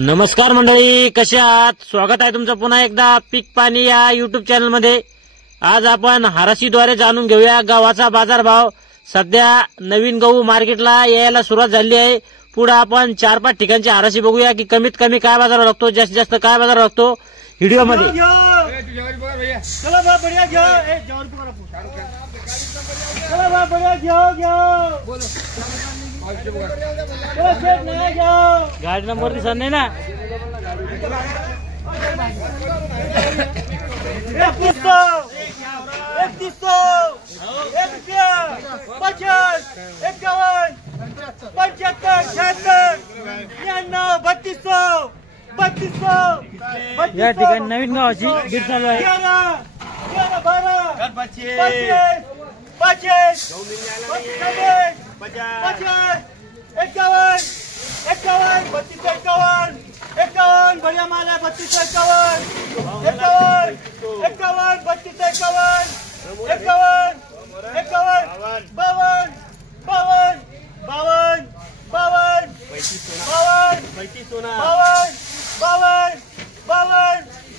नमस्कार मंडळी, कशा आहात? स्वागत आहे तुमचं पुन्हा एकदा पीक पाणी या युट्यूब चॅनल मध्ये। आज आपण हाराशीद्वारे जाणून घेऊया गव्हाचा बाजारभाव। सध्या नवीन गहू मार्केटला यायला सुरुवात झाली आहे। पुढे आपण 4-5 ठिकाणची हाराशी बघूया की कमीत कमी काय बाजार लागतो, जास्तीत जास्त काय बाजार लागतो व्हिडिओ मध्ये। चला बढ़िया गाडी नंबर दिसत नाही ना। 3200 या ठिकाणी नवीन गावाची बीड चालू आहे। 51 बढ़िया माल है।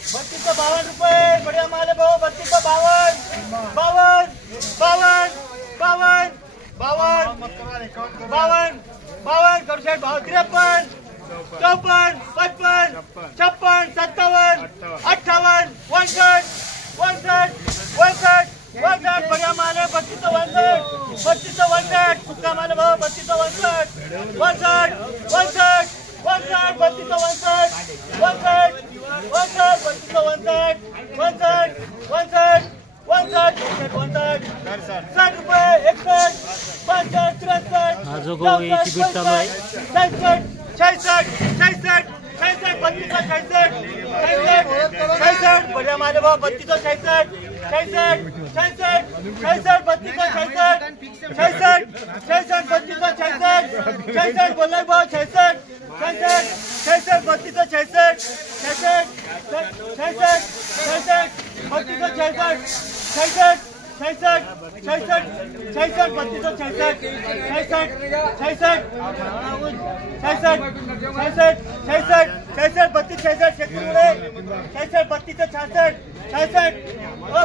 3251 रुपए बढ़िया माल है भाऊ। 52 करू साहेब भाव। 53 54 55 56 57 58 61 बढ़िया माल है। 3261 कुत्ता माल है भाव। 3261 60 रुपये 61 65 63 आज जो गहू याची बीड चालू आहे। 66 बढ़िया माले भाव। 3266 बोला भाव। 66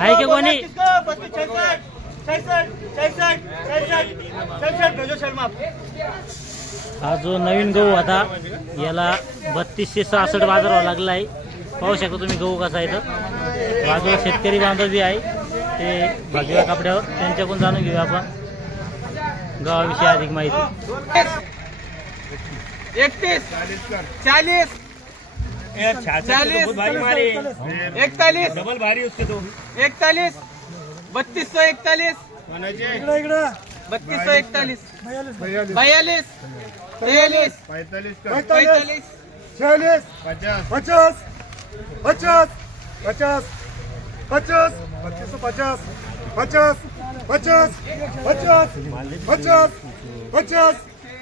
आहे के कोणी? हा जो नवीन गहू आता याला 3266 बाजारावा लागला आहे। पाहू शकता तुम्ही गहू कसा आहे। तर बाजूला शेतकरी बांधव बी आहे, ते भाजीवा कपड्यावर त्यांच्याकडून जाणून घेऊया आपण गावाविषयी अधिक माहिती। 31 40 41 डबल भारी उसके तो 41 3241 3241 42 43 45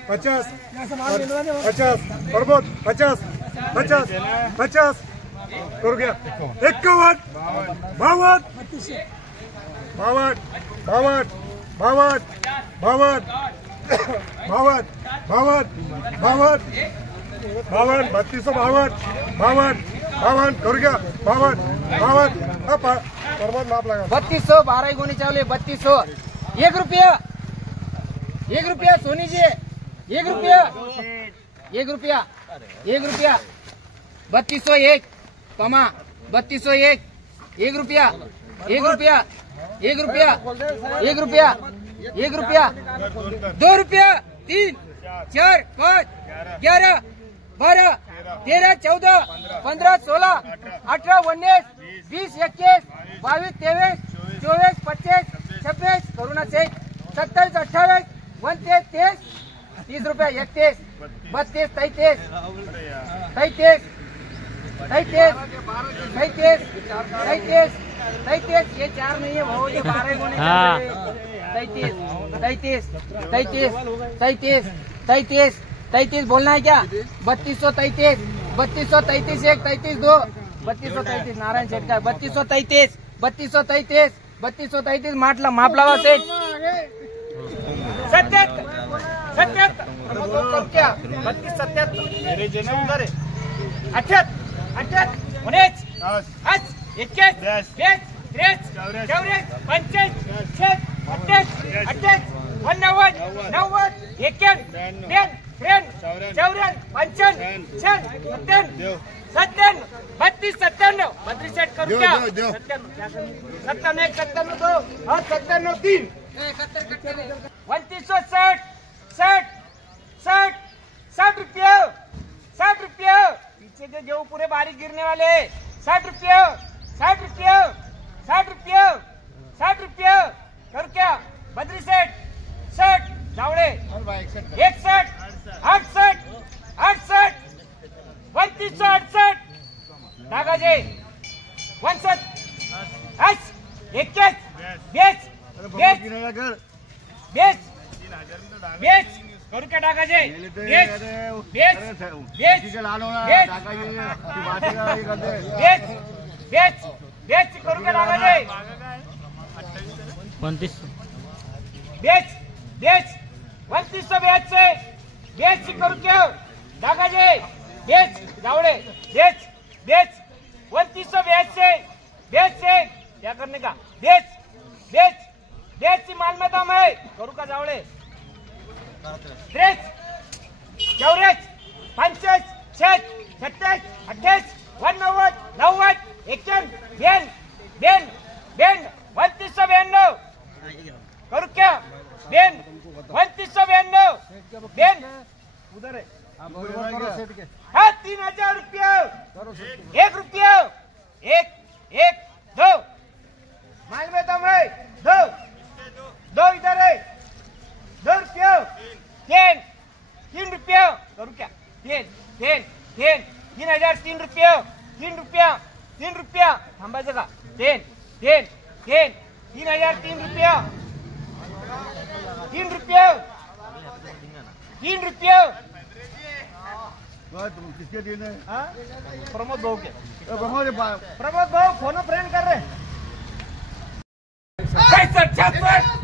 46 50 बरोबर 50 करू गया 51 52 करू गया 52 माप लगा 3200 12 गोनी चावले 3200 1 रुपया सोनी जी 1 रुपया 3201 कमा 3201 1 रुपया 2 रुपया 3 4 5 11 12 13 14 15 16 18 19 20 21 22 23 24 25 26 करुणा से 27 28 29 30 रुपया 31 32 33 ये 4 नहीं है भाव। ये 12 गोने 33 बोलना है क्या? 3233 1 33 2 3233 नारायण शेठ का 3233 माप लावा सेठ 77 क्या 32 77 मेरे जेने उधर है पीछे जो पूरे बारीक गिरने वाले 60 रुपये 60 रुपये 60 रुपये 60 रुपये कर क्या बद्री सेठ 60 जावड़े 61 68 68 3268 नागाजे 61 21 20 करू क्या टाकाचे 20 करू क्या टाकाचे 29 22 करू क्या टाकाचे जावड़े 22 से क्या करने का बेच की माल में दाम है करू का जावड़े 30 चौरेच 35 36 37 38 90 91 91 बेन 3292 करू क्या बेन 3292 बेन उधर है हाँ 3000 रुपये 1 रुपये 1 2 माल में दम है 2 इधर है 2 रुपये 3 रुपये करू क्या 3 रुपये 3 रुपया थांबायचं का 3 3003 रुपये 3 रुपये किसके दिन है? प्रमोद भाऊ के प्रमोद फोन फ्रेंड कर रहे 47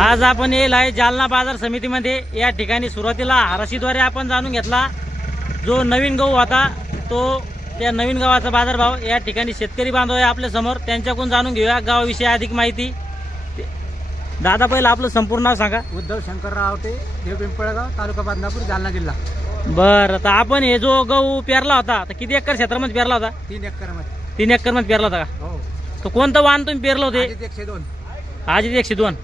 आज आपण येईल आहे जालना बाजार समितीमध्ये। या ठिकाणी सुरुवातीला हराशीद्वारे आपण जाणून घेतला जो नवीन गहू होता तो त्या नवीन गव्हाचा बाजारभाव। या ठिकाणी शेतकरी बांधव आहे आपल्या समोर, त्यांच्याकडून जाणून घेऊया गावाविषयी अधिक माहिती। दादा पहिलं आपलं संपूर्ण नाव सांगा। उद्धव शंकरराव ते देव पिंपळगाव तालुका बदनापूर जालना जिल्हा। बरं, तर आपण हे जो गहू पेरला होता तर किती एकर क्षेत्रामध्ये पेरला होता? 3 एकर मध्ये। 3 एकर मध्ये पेरला होता का? हो। तो कोणतं वाहन तुम्ही पेरलं होते? 102। आज 102।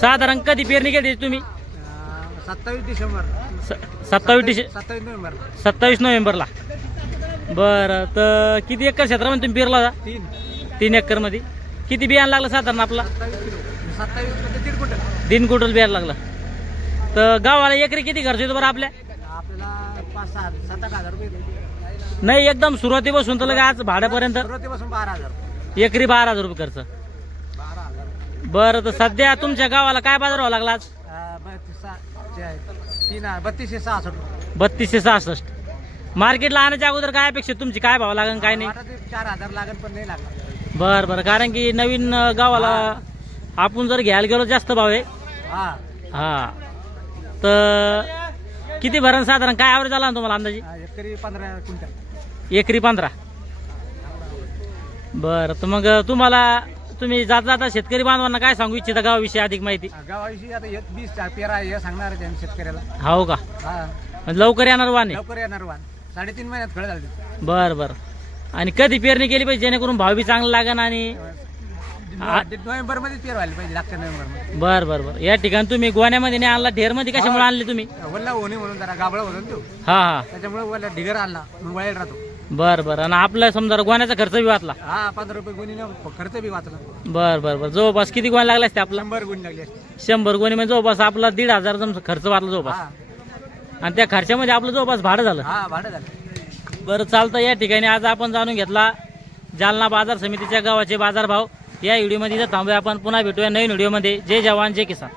साधारण कधी पेरणी केली तुम्ही? 27 डिसेंबर 27 नोव्हेंबरला। बरं, तर किती एकर क्षेत्रामध्ये तुम्ही पेरला होता? 3 एकर मध्ये। किती बियाणं लागलं साधारण आपला? 27 मध्ये 3 क्विंटल। 3 क्विंटल बियाणं लागलं। तर गावाला एकरी किती खर्च येतो बरं आपल्या? आपल्याला 5-7 हजार रुपये। नाही, एकदम सुरुवातीपासून तर लगे आज भाड्यापर्यंत सुरुवातीपासून 12,000 एकरी 12,000 रुपये खर्च। 12,000। बरं, तर सध्या तुमच्या गावाला काय बाजार व्हावा लागला आज? 3266। 3266। मार्केटला आणण्याच्या अगोदर काय अपेक्षा तुमची, काय भाव लागेल काय नाही? 4,000 लागेल पण नाही लागला। बरं, कारण की नवीन गावाला आपण जर घ्यायला गेलो जास्त भाव आहे। हा, तर किती भरण साधारण काय ॲव्हरेज आला ना तुम्हाला अंदाजे? एकरी 15 क्विंटल। एकरी 15। बरं, तर मग तुम्ही जाता शेतकरी बांधवांना काय सांगू इच्छिता गावाविषयी अधिक माहिती? गावाविषयी आता 20 पेरा हे सांगणार आहे शेतकऱ्याला। हो का? लवकर येणार वाण? लवकर येणार वाण, 3.5 महिन्यात फळ झाले। बरं, आणि कधी पेरणी केली पाहिजे जेणेकरून भाव बी चांगला लागेल आणि नोव्हेंबर मध्ये पेर व्हायला पाहिजे, लागतं नोव्हेंबर मध्ये. बर बर बर. या ठिकाणी तुम्ही गोण्यामध्ये नाही आणला, ढेरमध्ये कशामुळे आणले तुम्ही? वल्ला होणे म्हणून जरा गाबळा होता ना तो, हा हा. त्याच्यामुळे वल्ला ढिगर आणला मग वळेल राहतो. बर बर. आणि आपला समजा गोण्याचा खर्च बी वाचला. हा 15 रुपये गुणीने खर्च बी वाचला. बर बर बर. जवळपास किती गोण्या लागले असते आपला? 100 गुणी लागली असते. 100 गोणी म्हणजे जवळपास आपला 1,500 खर्च वाचला जवळपास. हा आणि त्या खर्चामध्ये आपलं जवळपास भाडं झालं. हा भाडं झालं. बरं चालतं. या ठिकाणी आज आपण जाणून घेतला जालना बाजार समितीच्या गावाचे बाजारभाव. या व्हिडिओमध्ये इथं थांबूया आपण, पुन्हा भेटूया नवीन व्हिडिओमध्ये. जय जवान जय किसान.